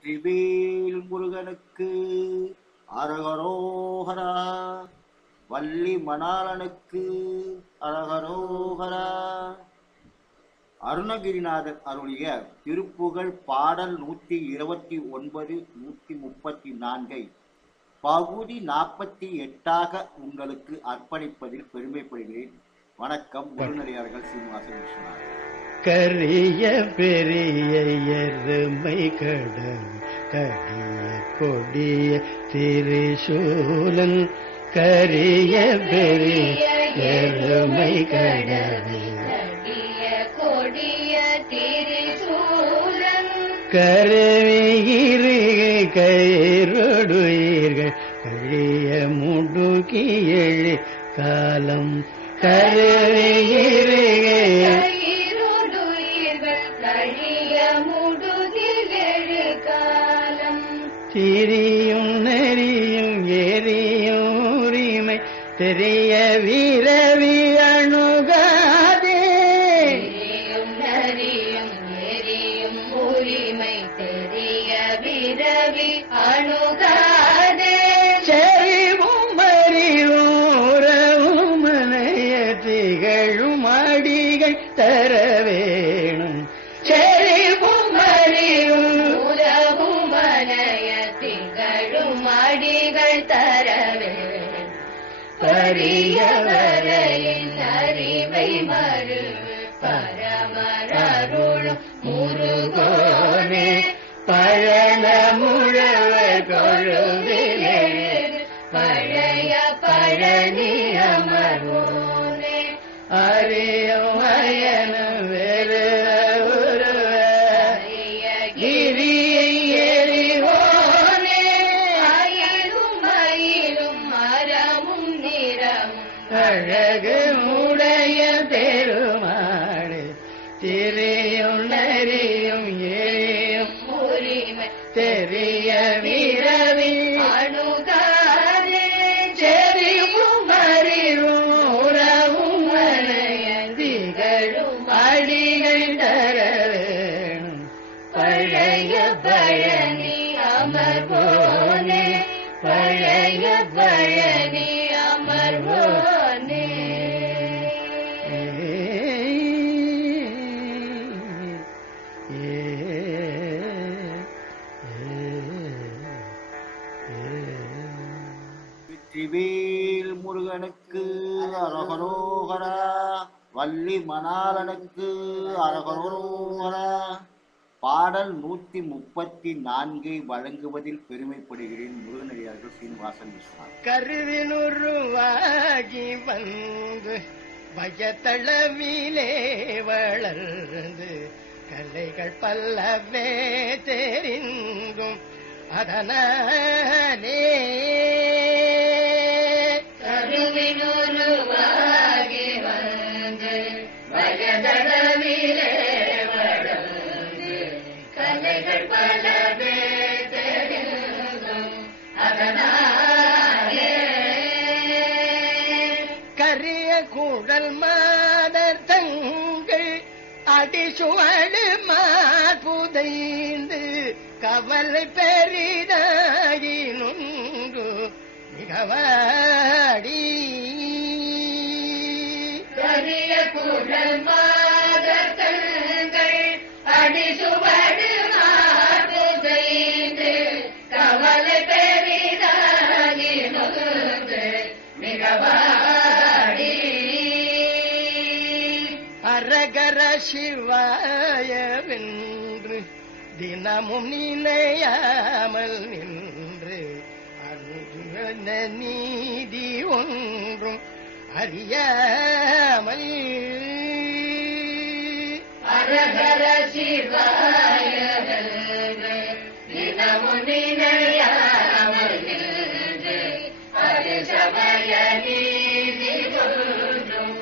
வெற்றிவேல் முருகனுக்கு அரகரோகரா. வள்ளி மணாளனுக்கு அரகரோகரா. அருணகிரிநாதர் அருளிய திருப்புகழ் பாடல் 129 134 பகுதி 48 உங்களுக்கு அர்ப்பணிப்பதில் பெருமைப்படுகிறேன். வணக்கம். குருநடிகார்கள் சீனிவாசன் விஸ்வநாதன். கரிய பெரிய எருமை கடல் கடிய கொடிய திரிசூலன் கரிய பெரிய எருமை கடல் கடிய கொடிய திரிசூலன் கருவியிருகை கயிறுடுயிர்கள் கழிய முடுக்கி எழு காலம் கருவியிருகை திரியும் நெறியும் எரியும் உரிமை தெரிய வீரவி அணுகாதே. நரியும் எரியும் உரிமை தெரிய விரவி அணுகாதே. செறிவும் அறிவும் உறவும் மனைய திகழும் அடிகள் தர வேணும். செறிவும் அறிவும் உறவும் மனைய திகழும் அடிகள் தரவே. பரியவரையின் அறிவை மறு பரமரருளும் முருகோனே பழன முழவர் கொழுவிலே பழைய பழனி அமர்வோனே அறியும் அயனும் வேறு உருவ கிரியை எறிவோனே அயலும் மயிலும் மரமும் நிறமும் அழகு உடைய பெருமாளே திரியும் நரியும் ஏயும் உரிமை தெரிய விரவி அணுகாதே. செறிவும் அறிவும் உறவும் மனைய திகழும் அடிகள் தர வேணும். பழைய பழனி அமர்வோனே பழைய பழனி அமர்வோனே. வெற்றிவேல் முருகனுக்கு அரகரோகரா. வள்ளி மணாளனுக்கு அரகரோகரா. பாடல் 134 வழங்குவதில் பெருமைப்படுகிறேன். முருகனடியார்கள் சீனிவாசன் விஸ்வநாதன். கருவினுருவாகி வந்து பயத்தளவிலே வளர்ந்து கலைகள் பல்லவே தெரிந்தும் அதனாலே கருவினுருவாகி வந்து வயதளவிலே வளர்ந்து கலைகள் பலவே தெரிந்தும் அதனாலே கரிய குழல் மாதர் தங்கள் அடிசுவடு மாற்புதைந்து கவலை பெரிதாயினுண்டு மிகவாடி கரிய குழல் மாதங்கள் அடிசுவடு மார்புதைந்து கவலை பெரிதாகினது மிகவாடி. அரகர சிவாயவென்று தினமும் நினையாமல் நின்று அருகின நீதி ஒன்றும் அறியாமல் அரகர சிவாயவென்று தினமும் நினையாமல் நின்று அரிசமய நீதி ஒன்றும்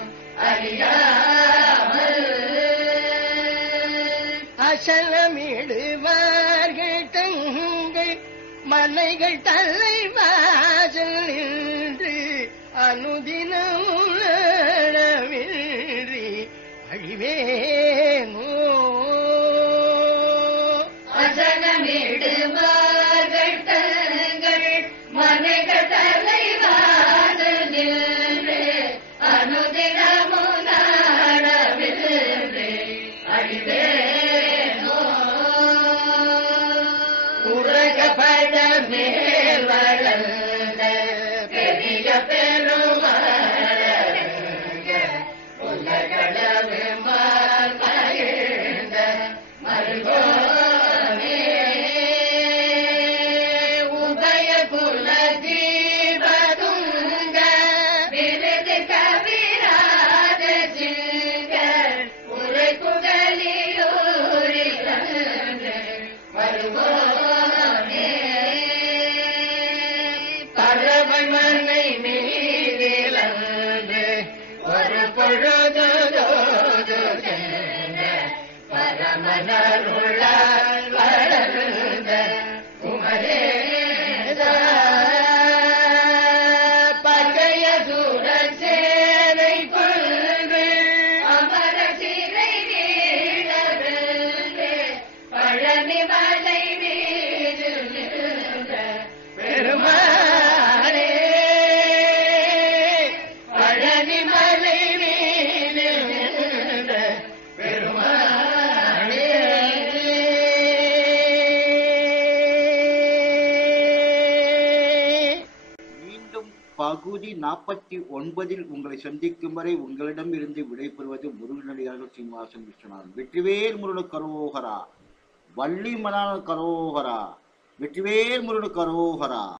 அறியாமல் அசலமிடுவார்கள் தங்கள் மனைகள் தலை வாசல் நின்று அனுதினமின்றி அழிவேனோ அசலமிடுவார்கள் உலகப்பட மேல் வளர்ந்த பெரிய பெருமாளங்க உலகளவு மகிழ்ந்த மருகோனே உதய குல தீபதுங்க விருது கவிராஜ சிங்க உரை குகலியூரில் வருவோனே பறவை மனை மீதிலந்து ஒரு பொழுது பரமனருள வளர்ந்த குமரேத பகைய சூரசேனை கொண்டு அமர சிறை வீழவில்லை பழனி மலை மீது நின்ற பெருமாளே பழனி மலை மீது நின்ற பெருமாளே மீண்டும் பகுதி 49 உங்களை சந்திக்கும் வரை உங்களிடம் இருந்து விடைபெறுவது முருகனடியார்கள் சீனிவாசன் விஸ்வநாதன். வெற்றிவேல் முருகனுக்கு கரோகரா, வள்ளி மணாளனுக்கு கரோகரா, வெற்றிவேல் முருகனுக்கு கரோகரா.